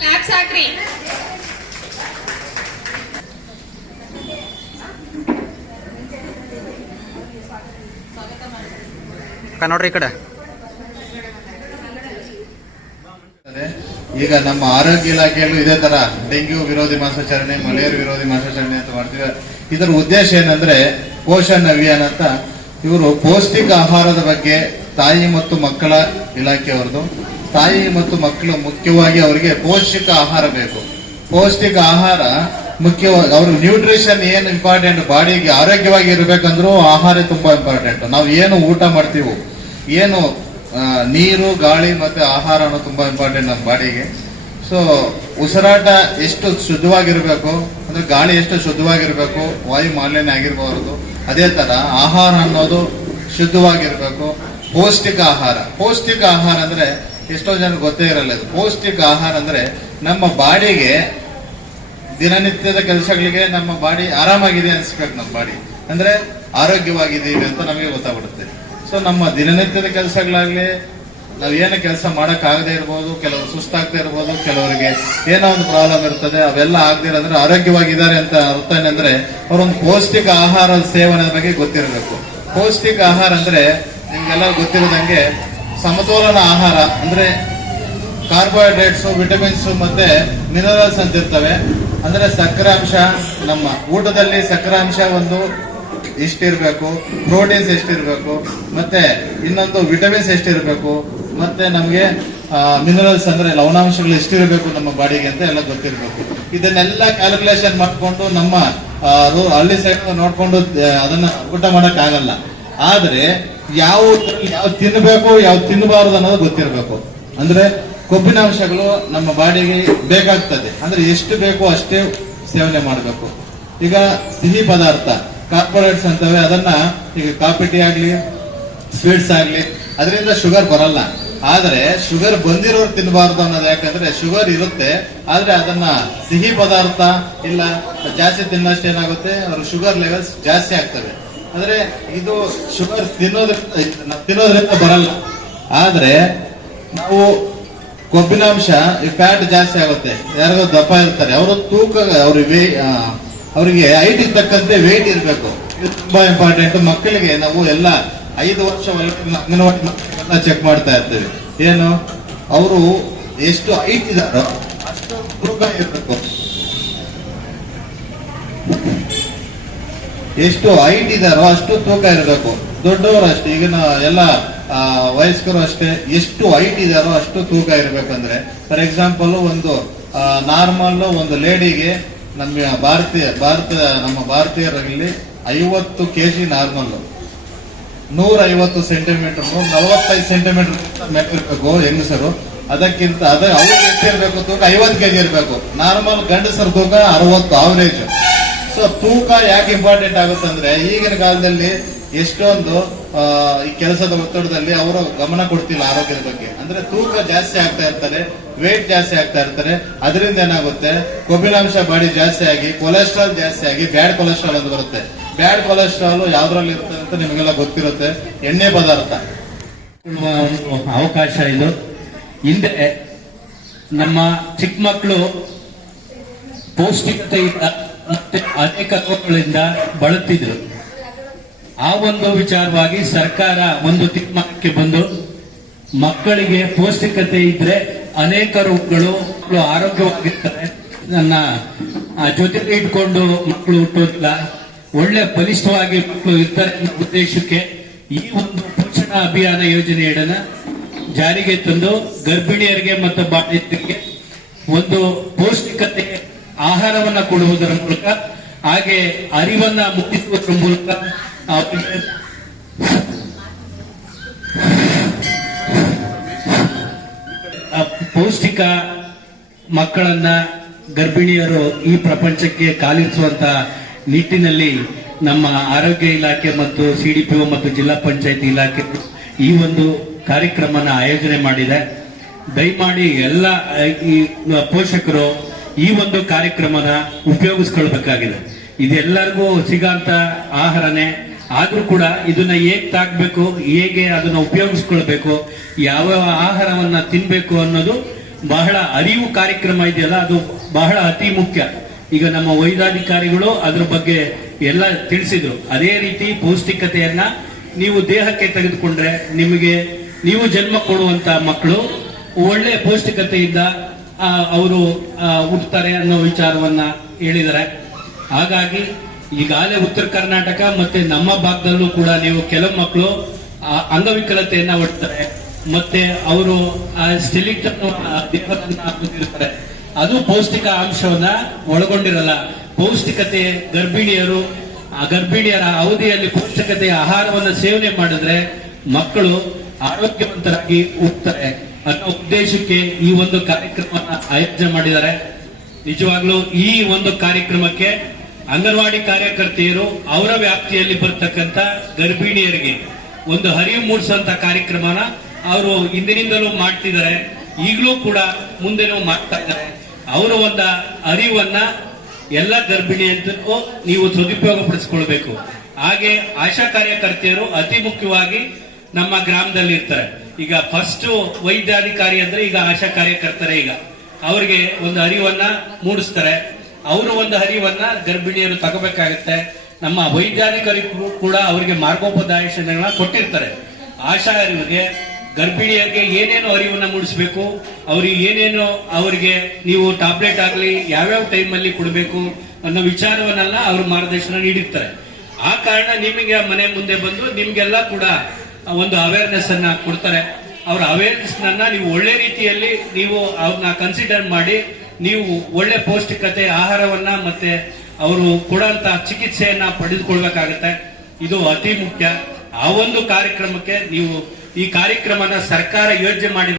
Claps ಹಾಕ್ರಿ. ಅಕ್ಕ ನೋಡ್ರಿ ಈ ಕಡೆ. ಈಗ ನಮ್ಮ ಆರೋಗ್ಯ ಇಲಾಖೆಯಲ್ಲೂ ಇದೇ ತರ ಡೆಂಗ್ಯೂ ವಿರೋಧಿ ಮಾಸಾಚರಣೆ ಮಲೇರಿಯಾ ವಿರೋಧಿ ಮಾಸಾಚರಣೆ ಅಂತ ಮಾಡ್ತೀವಿ. ಇದರ ಉದ್ದೇಶ ಏನಂದ್ರೆ ಪೋಷಣ್ ಅಭಿಯಾನ ಅಂತ ಇವರು ಪೌಷ್ಟಿಕ ಆಹಾರದ ಬಗ್ಗೆ ತಾಯಿ ಮತ್ತು ಮಕ್ಕಳ ಇಲಾಖೆಯವರದು ತಾಯಿ ಮತ್ತು ಮಕ್ಕಳು ಮುಖ್ಯವಾಗಿ ಅವರಿಗೆ ಪೌಷ್ಟಿಕ ಆಹಾರ ಬೇಕು. ಪೌಷ್ಟಿಕ ಆಹಾರ ಮುಖ್ಯವಾಗಿ ಅವ್ರ ನ್ಯೂಟ್ರಿಷನ್ ಏನು ಇಂಪಾರ್ಟೆಂಟ್ ಬಾಡಿಗೆ ಆರೋಗ್ಯವಾಗಿ ಇರಬೇಕಂದ್ರೂ ಆಹಾರ ತುಂಬಾ ಇಂಪಾರ್ಟೆಂಟ್ ನಾವು ಏನು ಊಟ ಮಾಡ್ತೀವೋ, ಏನು ನೀರು, ಗಾಳಿ ಮತ್ತೆ ಆಹಾರ ತುಂಬಾ ಇಂಪಾರ್ಟೆಂಟ್ ನಮ್ಮ ಬಾಡಿಗೆ. ಸೊ ಉಸಿರಾಟ ಎಷ್ಟು ಶುದ್ಧವಾಗಿರ್ಬೇಕು, ಅಂದ್ರೆ ಗಾಳಿ ಎಷ್ಟು ಶುದ್ಧವಾಗಿರ್ಬೇಕು, ವಾಯು ಮಾಲಿನ್ಯ ಆಗಿರಬಾರದು, ಅದೇ ತರ ಆಹಾರ ಅನ್ನೋದು ಶುದ್ಧವಾಗಿರ್ಬೇಕು. ಪೌಷ್ಟಿಕ ಆಹಾರ ಪೌಷ್ಟಿಕ ಆಹಾರ ಅಂದ್ರೆ ಎಷ್ಟೋ ಜನ ಗೊತ್ತೇ ಇರಲ್ಲ ಪೌಷ್ಟಿಕ ಆಹಾರ ಅಂದ್ರೆ ನಮ್ಮ ಬಾಡಿಗೆ ದಿನನಿತ್ಯದ ಕೆಲಸಗಳಿಗೆ ನಮ್ಮ ಬಾಡಿ ಆರಾಮಾಗಿದೆ ಅನ್ಸ್ಬೇಕು ನಮ್ಮ ಬಾಡಿ. ಅಂದ್ರೆ ಆರೋಗ್ಯವಾಗಿದ್ದೀವಿ ಅಂತ ನಮಗೆ ಗೊತ್ತಾಗ್ಬಿಡುತ್ತೆ. ಸೊ ನಮ್ಮ ದಿನನಿತ್ಯದ ಕೆಲಸಗಳಾಗ್ಲಿ, ನಾವು ಏನು ಕೆಲಸ ಮಾಡಕ್ ಆಗದೆ ಇರ್ಬೋದು ಕೆಲವರು ಸುಸ್ತಾಗ್ತಾ ಇರ್ಬೋದು, ಕೆಲವರಿಗೆ ಏನೋ ಒಂದು ಪ್ರಾಬ್ಲಮ್ ಇರ್ತದೆ, ಅವೆಲ್ಲ ಆಗದಿರೋದ್ರೆ ಆರೋಗ್ಯವಾಗಿದ್ದಾರೆ ಅಂತ ಅರ್ಥ ಏನಂದ್ರೆ, ಅವರೊಂದು ಪೌಷ್ಟಿಕ ಆಹಾರದ ಸೇವನೆ ಬಗ್ಗೆ ಗೊತ್ತಿರಬೇಕು. ಪೌಷ್ಟಿಕ ಆಹಾರ ಅಂದ್ರೆ ನಿಮ್ಗೆಲ್ಲ ಗೊತ್ತಿರೋದಂಗೆ ಸಮತೋಲನ ಆಹಾರ, ಅಂದ್ರೆ ಕಾರ್ಬೋಹೈಡ್ರೇಟ್ಸು ವಿಟಮಿನ್ಸು ಮತ್ತೆ ಮಿನರಲ್ಸ್ ಅಂತ ಇರ್ತವೆ. ಅಂದ್ರೆ ಸಕ್ಕರೆ ಅಂಶ ನಮ್ಮ ಊಟದಲ್ಲಿ ಸಕ್ಕರೆ ಅಂಶ ಒಂದು ಎಷ್ಟಿರಬೇಕು ಪ್ರೋಟೀನ್ಸ್ ಎಷ್ಟಿರಬೇಕು, ಮತ್ತೆ ಇನ್ನೊಂದು ವಿಟಮಿನ್ಸ್ ಎಷ್ಟಿರಬೇಕು, ಮತ್ತೆ ನಮಗೆ ಮಿನರಲ್ಸ್ ಅಂದ್ರೆ ಲವಣಾಂಶಗಳು ಎಷ್ಟಿರಬೇಕು ನಮ್ಮ ಬಾಡಿಗೆ ಅಂತ ಎಲ್ಲ ಗೊತ್ತಿರಬೇಕು. ಇದನ್ನೆಲ್ಲ ಕ್ಯಾಲ್ಕುಲೇಷನ್ ಮಾಡ್ಕೊಂಡು ನಮ್ಮ ಹಳ್ಳಿ ಸೈಡ್ ನೋಡಿಕೊಂಡು ಅದನ್ನು ಊಟ ಮಾಡೋಕ್ಕಾಗಲ್ಲ. ಆದ್ರೆ ಯಾವ ತಿನ್ನಬೇಕು ಯಾವ ತಿನ್ನಬಾರದು ಅನ್ನೋದು ಗೊತ್ತಿರಬೇಕು. ಅಂದ್ರೆ ಕೊಬ್ಬಿನಾಂಶಗಳು ನಮ್ಮ ಬಾಡಿಗೆ ಬೇಕಾಗ್ತದೆ. ಅಂದ್ರೆ ಎಷ್ಟು ಬೇಕೋ ಅಷ್ಟೇ ಸೇವನೆ ಮಾಡಬೇಕು. ಈಗ ಸಿಹಿ ಪದಾರ್ಥ, ಕಾರ್ಪೊರೇಟ್ಸ್ ಅಂತವೆ, ಅದನ್ನ ಈಗ ಕಾಫಿ ಟೀ ಆಗ್ಲಿ, ಸ್ವೀಟ್ಸ್ ಆಗ್ಲಿ, ಅದರಿಂದ ಶುಗರ್ ಬರಲ್ಲ. ಆದ್ರೆ ಶುಗರ್ ಬಂದಿರೋರು ತಿನ್ನಬಾರ್ದು ಅನ್ನೋದು ಯಾಕಂದ್ರೆ ಶುಗರ್ ಇರುತ್ತೆ. ಆದ್ರೆ ಅದನ್ನ ಸಿಹಿ ಪದಾರ್ಥ ಇಲ್ಲ, ಜಾಸ್ತಿ ತಿನ್ನಷ್ಟೇನಾಗುತ್ತೆ, ಅವ್ರ ಶುಗರ್ ಲೆವೆಲ್ಸ್ ಜಾಸ್ತಿ ಆಗ್ತವೆ. ಅಂದ್ರೆ ಇದು ಶುಗರ್ ತಿನ್ನೋದ್ರಿಂದ ತಿನ್ನೋದ್ರಿಂದ ಬರಲ್ಲ. ಆದ್ರೆ ನಾವು ಕೊಬ್ಬಿನಾಂಶ, ಈ ಫ್ಯಾಟ್ ಜಾಸ್ತಿ ಆಗುತ್ತೆ. ಯಾರಿಗೋ ದಪ್ಪ ಇರ್ತಾರೆ, ಅವರು ತೂಕ ಅವ್ರಿಗೆ ಅವರಿಗೆ ಹೈಟ್ ಇರ್ತಕ್ಕಂತೆ ವೆಯ್ಟ್ ಇರಬೇಕು. ಇದು ತುಂಬಾ ಇಂಪಾರ್ಟೆಂಟ್ ಮಕ್ಕಳಿಗೆ ನಾವು ಎಲ್ಲ ಐದು ವರ್ಷ ಒಳಗಿನ ಅಂಗನವಾಡಿ ಚೆಕ್ ಮಾಡ್ತಾ ಇರ್ತೀವಿ. ಏನು? ಅವರು ಎಷ್ಟು ಹೈಟ್ ಇದಾರೋ ಅಷ್ಟು ತೂಕ ಇರಬೇಕು ಎಷ್ಟು ಹೈಟ್ ಇದಾರೋ ಅಷ್ಟು ತೂಕ ಇರಬೇಕು. ದೊಡ್ಡವರು ಅಷ್ಟೇ, ಈಗಿನ ಎಲ್ಲ ವಯಸ್ಕರು ಅಷ್ಟೇ, ಎಷ್ಟು ಹೈಟ್ ಇದಾರೋ ಅಷ್ಟು ತೂಕ ಇರಬೇಕಂದ್ರೆ, ಫಾರ್ ಎಕ್ಸಾಂಪಲ್ ಒಂದು ನಾರ್ಮಲ್ ಒಂದು ಲೇಡಿಗೆ ನಮ್ಮ ಭಾರತೀಯ, ಭಾರತ, ನಮ್ಮ ಭಾರತೀಯರಲ್ಲಿ ಐವತ್ತು ಕೆ ಜಿ ನಾರ್ಮಲ್. ನೂರ ಐವತ್ತು ಸೆಂಟಿಮೀಟರ್ ನಲವತ್ತೈದು ಸೆಂಟಿಮೀಟರ್ ಇರಬೇಕು ಹೆಂಗಸರು. ಅದಕ್ಕಿಂತ ಅದೇ ಅವ್ರಿಗೆ ಎಷ್ಟಿರ್ಬೇಕು ತೂಕ? ಐವತ್ತು ಕೆಜಿ ಇರಬೇಕು. ನಾರ್ಮಲ್ ಗಂಡಸರ ತೂಕ ಅರವತ್ತು ಆವರೇಜ್ ಸೊ ತೂಕ ಯಾಕೆ ಇಂಪಾರ್ಟೆಂಟ್ ಆಗುತ್ತಂದ್ರೆ ಈಗಿನ ಕಾಲದಲ್ಲಿ ಎಷ್ಟೊಂದು ಈ ಕೆಲಸದ ಒತ್ತಡದಲ್ಲಿ ಅವರು ಗಮನ ಕೊಡ್ತಿಲ್ಲ ಆರೋಗ್ಯದ ಬಗ್ಗೆ. ಅಂದ್ರೆ ತೂಕ ಜಾಸ್ತಿ ಆಗ್ತಾ ಇರ್ತಾರೆ ವೇಟ್ ಜಾಸ್ತಿ ಆಗ್ತಾ ಇರ್ತಾರೆ ಅದರಿಂದ ಏನಾಗುತ್ತೆ? ಕೊಬ್ಬಿನಾಂಶ ಬಾಡಿ ಜಾಸ್ತಿ ಆಗಿ ಕೊಲೆಸ್ಟ್ರಾಲ್ ಜಾಸ್ತಿ ಆಗಿ ಬ್ಯಾಡ್ ಕೊಲೆಸ್ಟ್ರಾಲ್ ಅಂತ ಬರುತ್ತೆ. ಬ್ಯಾಡ್ ಕೊಲೆಸ್ಟ್ರಾಲ್ ಯಾವ್ದ್ರಲ್ಲಿ ಇರುತ್ತೆ ಅಂತ ನಿಮಗೆಲ್ಲ ಗೊತ್ತಿರುತ್ತೆ. ಎಣ್ಣೆ ಪದಾರ್ಥ. ಅವಕಾಶ ಇದು. ಹಿಂದೆ ನಮ್ಮ ಚಿಕ್ಕ ಮಕ್ಕಳು ಪೌಷ್ಟಿಕತೆಯಿಂದ ಮತ್ತೆ ಅನೇಕ ರೋಗಗಳಿಂದ ಬಳಲ್ತಿದ್ರು. ಆ ಒಂದು ವಿಚಾರವಾಗಿ ಸರ್ಕಾರ ಒಂದು ತೀರ್ಮಾನಕ್ಕೆ ಬಂದು ಮಕ್ಕಳಿಗೆ ಪೌಷ್ಟಿಕತೆ ಇದ್ರೆ ಅನೇಕ ರೋಗಗಳು ಮಕ್ಕಳು ಆರೋಗ್ಯವಾಗಿರ್ತಾರೆ. ನನ್ನ ಜೊತೆಗೆ ಇಟ್ಕೊಂಡು ಮಕ್ಕಳು ಹುಟ್ಟೋದಿಲ್ಲ. ಒಳ್ಳೆ ಬಲಿಷ್ಠವಾಗಿ ಮಕ್ಕಳು ಇರ್ತಾರೆ ಅನ್ನೋ ಉದ್ದೇಶಕ್ಕೆ ಈ ಒಂದು ಪೋಷಣ ಅಭಿಯಾನ ಯೋಜನೆಯಡನ ಜಾರಿಗೆ ತಂದು ಗರ್ಭಿಣಿಯರಿಗೆ ಮತ್ತು ಬಾಧಿತರಿಗೆ ಒಂದು ಪೌಷ್ಟಿಕತೆ ಆಹಾರವನ್ನ ಕೊಡುವುದರ ಮೂಲಕ, ಹಾಗೆ ಅರಿವನ್ನ ಮುಟ್ಟಿಸುವುದರ ಮೂಲಕ ಪೌಷ್ಟಿಕ ಮಕ್ಕಳನ್ನ, ಗರ್ಭಿಣಿಯರು ಈ ಪ್ರಪಂಚಕ್ಕೆ ಕಾಲಿರಿಸುವಂತ ನಿಟ್ಟಿನಲ್ಲಿ ನಮ್ಮ ಆರೋಗ್ಯ ಇಲಾಖೆ ಮತ್ತು ಸಿಡಿಪಿಒ ಮತ್ತು ಜಿಲ್ಲಾ ಪಂಚಾಯತ್ ಇಲಾಖೆ ಈ ಒಂದು ಕಾರ್ಯಕ್ರಮನ ಆಯೋಜನೆ ಮಾಡಿದೆ. ದಯಮಾಡಿ ಎಲ್ಲ ಈ ಪೋಷಕರು ಈ ಒಂದು ಕಾರ್ಯಕ್ರಮದ ಉಪಯೋಗಿಸ್ಕೊಳ್ಬೇಕಾಗಿದೆ. ಇದೆಲ್ಲರಿಗೂ ಸಿಗಂತ ಆಹಾರನೇ. ಆದ್ರೂ ಕೂಡ ಇದನ್ನ ಹೇಗ್ ತಾಕ್ಬೇಕು ಹೇಗೆ ಅದನ್ನ ಉಪಯೋಗಿಸ್ಕೊಳ್ಬೇಕು, ಯಾವ ಆಹಾರವನ್ನ ತಿನ್ಬೇಕು ಅನ್ನೋದು ಬಹಳ ಅರಿವು ಕಾರ್ಯಕ್ರಮ ಇದೆಯಲ್ಲ, ಅದು ಬಹಳ ಅತಿ ಮುಖ್ಯ. ಈಗ ನಮ್ಮ ವೈದ್ಯಾಧಿಕಾರಿಗಳು ಅದ್ರ ಬಗ್ಗೆ ಎಲ್ಲ ತಿಳಿಸಿದ್ರು. ಅದೇ ರೀತಿ ಪೌಷ್ಟಿಕತೆಯನ್ನ ನೀವು ದೇಹಕ್ಕೆ ತೆಗೆದುಕೊಂಡ್ರೆ ನಿಮಗೆ, ನೀವು ಜನ್ಮ ಕೊಡುವಂತ ಮಕ್ಕಳು ಒಳ್ಳೆ ಪೌಷ್ಟಿಕತೆಯಿಂದ ಅವರು ಹುಟ್ಟುತ್ತಾರೆ ಅನ್ನೋ ವಿಚಾರವನ್ನ ಹೇಳಿದ್ದಾರೆ. ಹಾಗಾಗಿ ಈಗಾಗಲೇ ಉತ್ತರ ಕರ್ನಾಟಕ ಮತ್ತೆ ನಮ್ಮ ಭಾಗದಲ್ಲೂ ಕೂಡ ನೀವು ಕೆಲವು ಮಕ್ಕಳು ಅಂಗವಿಕಲತೆಯನ್ನ ಹೊಡ್ತಾರೆ ಮತ್ತೆ ಅವರು ಸ್ಟೆಲಿಟ್ ಅದು ಪೌಷ್ಟಿಕ ಅಂಶವನ್ನ ಒಳಗೊಂಡಿರಲ್ಲ. ಪೌಷ್ಟಿಕತೆ ಗರ್ಭಿಣಿಯರು, ಆ, ಗರ್ಭಿಣಿಯರ ಅವಧಿಯಲ್ಲಿ ಪೌಷ್ಟಿಕತೆಯ ಆಹಾರವನ್ನು ಸೇವನೆ ಮಾಡಿದ್ರೆ ಮಕ್ಕಳು ಆರೋಗ್ಯವಂತರಾಗಿ ಹೋಗ್ತಾರೆ ಅನ್ನೋ ಉದ್ದೇಶಕ್ಕೆ ಈ ಒಂದು ಕಾರ್ಯಕ್ರಮವನ್ನು ಆಯೋಜನೆ ಮಾಡಿದ್ದಾರೆ. ನಿಜವಾಗ್ಲೂ ಈ ಒಂದು ಕಾರ್ಯಕ್ರಮಕ್ಕೆ ಅಂಗನವಾಡಿ ಕಾರ್ಯಕರ್ತೆಯರು ಅವರ ವ್ಯಾಪ್ತಿಯಲ್ಲಿ ಬರ್ತಕ್ಕಂತ ಗರ್ಭಿಣಿಯರಿಗೆ ಒಂದು ಹರಿವು ಮೂಡಿಸುವಂತ ಕಾರ್ಯಕ್ರಮನ ಅವರು ಹಿಂದಿನಿಂದಲೂ ಮಾಡ್ತಿದ್ದಾರೆ. ಈಗಲೂ ಕೂಡ ಮುಂದೆನೂ ಮಾಡ್ತಾ ಇದ್ದಾರೆ. ಅವರ ಒಂದು ಅರಿವನ್ನ ಎಲ್ಲ ಗರ್ಭಿಣಿಯಂತೂ ನೀವು ಸದುಪಯೋಗ ಪಡಿಸ್ಕೊಳ್ಬೇಕು ಹಾಗೆ ಆಶಾ ಕಾರ್ಯಕರ್ತೆಯರು ಅತಿ ಮುಖ್ಯವಾಗಿ ನಮ್ಮ ಗ್ರಾಮದಲ್ಲಿ ಇರ್ತಾರೆ ಈಗ ಫಸ್ಟ್ ವೈದ್ಯಾಧಿಕಾರಿ ಅಂದ್ರೆ ಈಗ ಆಶಾ ಕಾರ್ಯಕರ್ತರೆ ಈಗ. ಅವರಿಗೆ ಒಂದು ಅರಿವನ್ನ ಮೂಡಿಸ್ತಾರೆ. ಅವರು ಒಂದು ಅರಿವನ್ನ ಗರ್ಭಿಣಿಯರು ತಗೋಬೇಕಾಗತ್ತೆ. ನಮ್ಮ ವೈದ್ಯಾಧಿಕಾರಿ ಕೂಡ ಅವರಿಗೆ ಮಾರ್ಗೋಪದಾಯಗಳನ್ನ ಕೊಟ್ಟಿರ್ತಾರೆ. ಆಶಾ ಅರಿವಿಗೆ ಗರ್ಭಿಣಿಯರಿಗೆ ಏನೇನು ಅರಿವನ್ನ ಮೂಡಿಸಬೇಕು, ಅವ್ರಿಗೆ ಏನೇನು ಅವರಿಗೆ ನೀವು ಟ್ಯಾಬ್ಲೆಟ್ ಆಗಲಿ ಯಾವ್ಯಾವ ಟೈಮಲ್ಲಿ ಕೊಡಬೇಕು ಅನ್ನೋ ವಿಚಾರವನ್ನೆಲ್ಲ ಅವರು ಮಾರ್ಗದರ್ಶನ ನೀಡಿರ್ತಾರೆ. ಆ ಕಾರಣ ನಿಮಗೆ ಮನೆ ಮುಂದೆ ಬಂದು ನಿಮ್ಗೆಲ್ಲ ಕೂಡ ಒಂದು ಅವೇರ್ನೆಸ್ ಅನ್ನ ಕೊಡ್ತಾರೆ. ಅವರ ಅವೇರ್ನೆಸ್ ನನ್ನ ನೀವು ಒಳ್ಳೆ ರೀತಿಯಲ್ಲಿ ನೀವು ಅವ್ರನ್ನ ಕನ್ಸಿಡರ್ ಮಾಡಿ, ನೀವು ಒಳ್ಳೆ ಪೌಷ್ಟಿಕತೆ, ಆಹಾರವನ್ನ ಮತ್ತೆ ಅವರು ಕೊಡಂತ ಚಿಕಿತ್ಸೆಯನ್ನ ಪಡೆದುಕೊಳ್ಬೇಕಾಗತ್ತೆ. ಇದು ಅತಿ ಮುಖ್ಯ. ಆ ಒಂದು ಕಾರ್ಯಕ್ರಮಕ್ಕೆ ನೀವು ಈ ಕಾರ್ಯಕ್ರಮನ ಸರ್ಕಾರ ಯೋಜನೆ ಮಾಡಿ